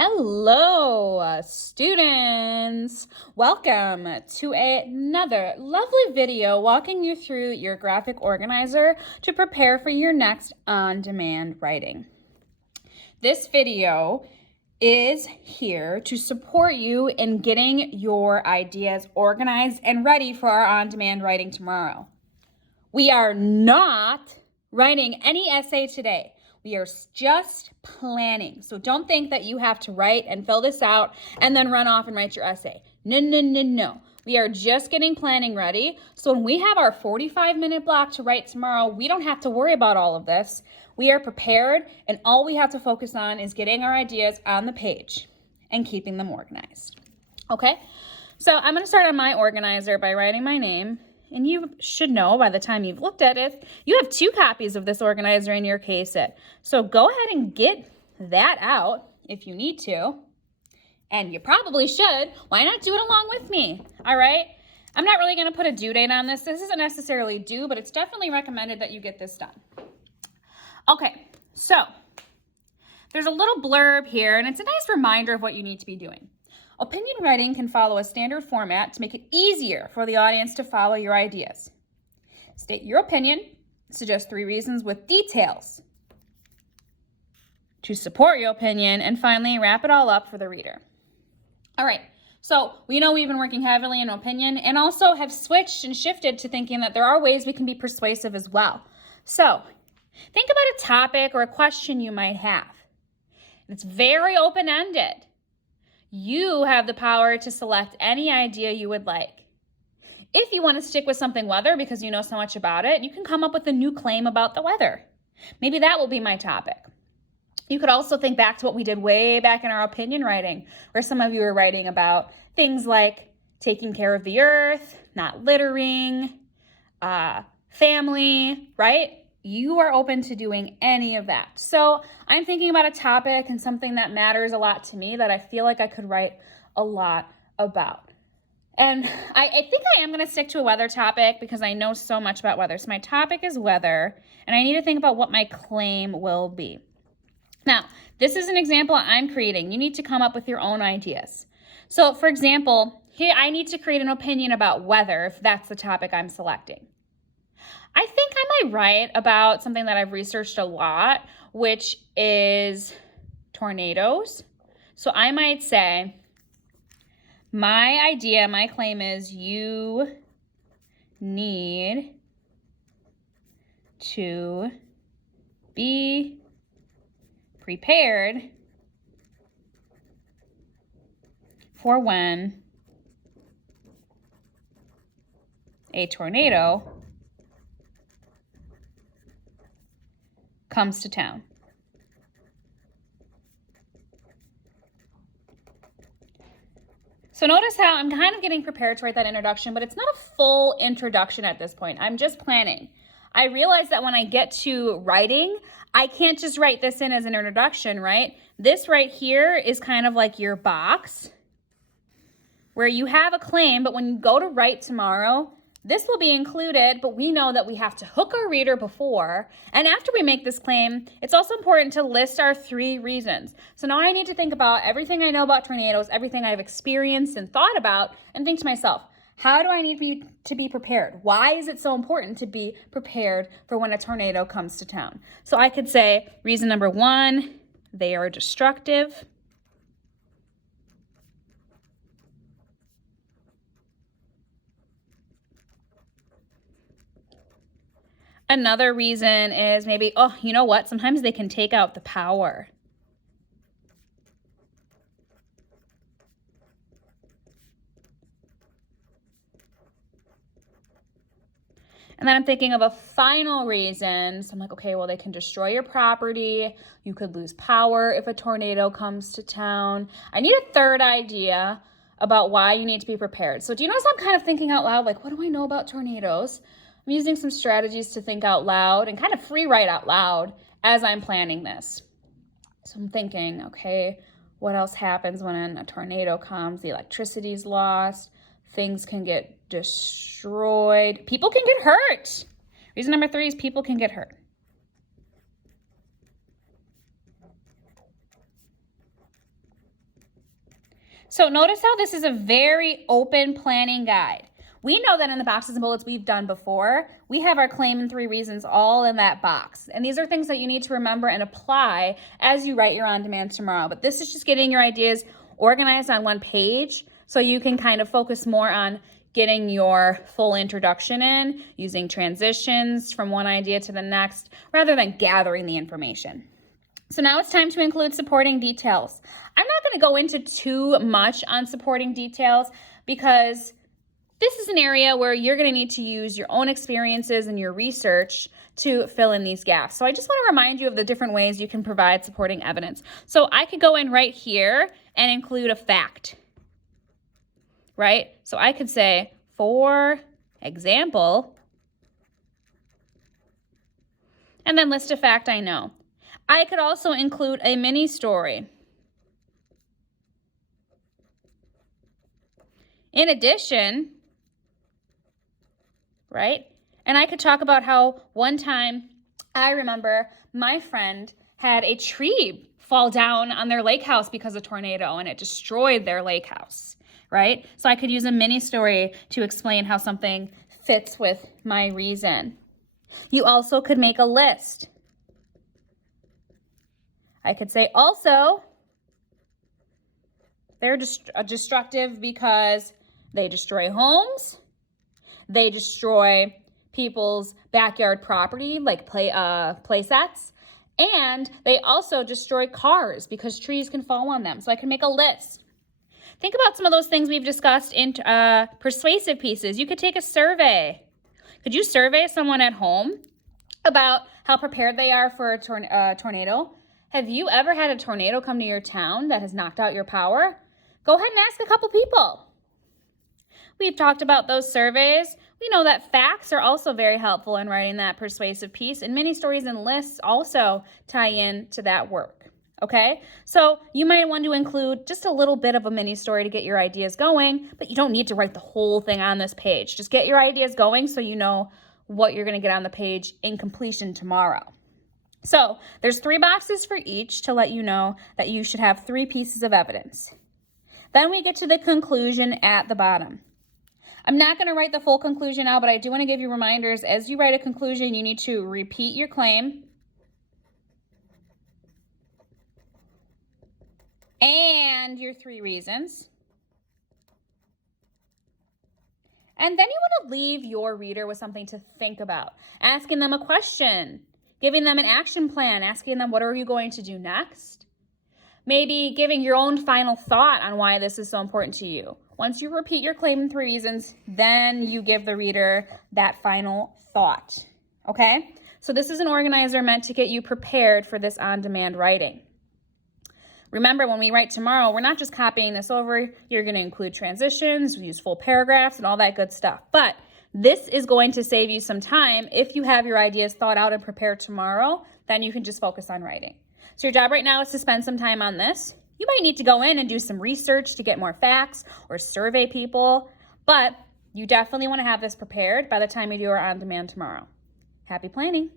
Hello, students! Welcome to another lovely video walking you through your graphic organizer to prepare for your next on-demand writing. This video is here to support you in getting your ideas organized and ready for our on-demand writing tomorrow. We are not writing any essay today. We are just planning. So don't think that you have to write and fill this out and then run off and write your essay. No. We are just getting planning ready. So when we have our 45-minute block to write tomorrow, we don't have to worry about all of this. We are prepared, and all we have to focus on is getting our ideas on the page and keeping them organized. Okay? So I'm going to start on my organizer by writing my name. And you should know by the time you've looked at it, you have 2 copies of this organizer in your case set. So go ahead and get that out if you need to. And you probably should. Why not do it along with me? All right? I'm not really going to put a due date on this. This isn't necessarily due, but it's definitely recommended that you get this done. Okay, so there's a little blurb here, and it's a nice reminder of what you need to be doing. Opinion writing can follow a standard format to make it easier for the audience to follow your ideas. State your opinion, suggest 3 reasons with details to support your opinion, and finally wrap it all up for the reader. All right, so we know we've been working heavily in opinion and also have switched and shifted to thinking that there are ways we can be persuasive as well. So think about a topic or a question you might have. It's very open-ended. You have the power to select any idea you would like. If you want to stick with something weather because you know so much about it, you can come up with a new claim about the weather. Maybe that will be my topic. You could also think back to what we did way back in our opinion writing, where some of you were writing about things like taking care of the earth, not littering, family, right? You are open to doing any of that. So I'm thinking about a topic and something that matters a lot to me that I feel like I could write a lot about. And I think I am going to stick to a weather topic because I know so much about weather. So my topic is weather, and I need to think about what my claim will be. Now, this is an example I'm creating. You need to come up with your own ideas. So for example, here I need to create an opinion about weather if that's the topic I'm selecting. I think I might write about something that I've researched a lot, which is tornadoes. So I might say, my claim is you need to be prepared for when a tornado comes to town. So notice how I'm kind of getting prepared to write that introduction, but it's not a full introduction at this point. I'm just planning. I realize that when I get to writing, I can't just write this in as an introduction, right? This right here is kind of like your box where you have a claim, but when you go to write tomorrow, this will be included, but we know that we have to hook our reader before, and after we make this claim, it's also important to list our 3 reasons. So now I need to think about everything I know about tornadoes, everything I've experienced and thought about, and think to myself, how do I need to be prepared? Why is it so important to be prepared for when a tornado comes to town? So I could say, reason number 1, they are destructive. Another reason is maybe, oh, you know what? Sometimes they can take out the power. And then I'm thinking of a final reason. So I'm like, okay, well, they can destroy your property. You could lose power if a tornado comes to town. I need a 3rd idea about why you need to be prepared. So do you notice I'm kind of thinking out loud, like, what do I know about tornadoes? I'm using some strategies to think out loud and kind of free write out loud as I'm planning this. So I'm thinking, okay, what else happens when a tornado comes? The electricity's lost. Things can get destroyed. People can get hurt. Reason number 3 is people can get hurt. So notice how this is a very open planning guide. We know that in the boxes and bullets we've done before, we have our claim and 3 reasons all in that box. And these are things that you need to remember and apply as you write your on-demand tomorrow. But this is just getting your ideas organized on one page so you can kind of focus more on getting your full introduction in, using transitions from one idea to the next, rather than gathering the information. So now it's time to include supporting details. I'm not going to go into too much on supporting details because this is an area where you're going to need to use your own experiences and your research to fill in these gaps. So I just want to remind you of the different ways you can provide supporting evidence. So I could go in right here and include a fact, right? So I could say, for example, and then list a fact I know. I could also include a mini story. In addition, right? And I could talk about how one time I remember my friend had a tree fall down on their lake house because of a tornado and it destroyed their lake house, right? So I could use a mini story to explain how something fits with my reason. You also could make a list. I could say also, they're destructive because they destroy homes, they destroy people's backyard property like play sets, and they also destroy cars because trees can fall on them. So I can make a list. Think about some of those things we've discussed in persuasive pieces. You could take a survey. Could you survey someone at home about how prepared they are for a tornado? Have you ever had a tornado come to your town that has knocked out your power? Go ahead and ask a couple people. We've talked about those surveys. We know that facts are also very helpful in writing that persuasive piece, and mini stories and lists also tie in to that work, okay? So you might want to include just a little bit of a mini story to get your ideas going, but you don't need to write the whole thing on this page. Just get your ideas going so you know what you're going to get on the page in completion tomorrow. So there's 3 boxes for each to let you know that you should have 3 pieces of evidence. Then we get to the conclusion at the bottom. I'm not going to write the full conclusion now, but I do want to give you reminders. As you write a conclusion, you need to repeat your claim and your 3 reasons. And then you want to leave your reader with something to think about, asking them a question, giving them an action plan, asking them, what are you going to do next? Maybe giving your own final thought on why this is so important to you. Once you repeat your claim and 3 reasons, then you give the reader that final thought, okay? So this is an organizer meant to get you prepared for this on-demand writing. Remember, when we write tomorrow, we're not just copying this over. You're going to include transitions, use full paragraphs, and all that good stuff. But this is going to save you some time. If you have your ideas thought out and prepared tomorrow, then you can just focus on writing. So your job right now is to spend some time on this. You might need to go in and do some research to get more facts or survey people, but you definitely want to have this prepared by the time you do our on-demand tomorrow. Happy planning.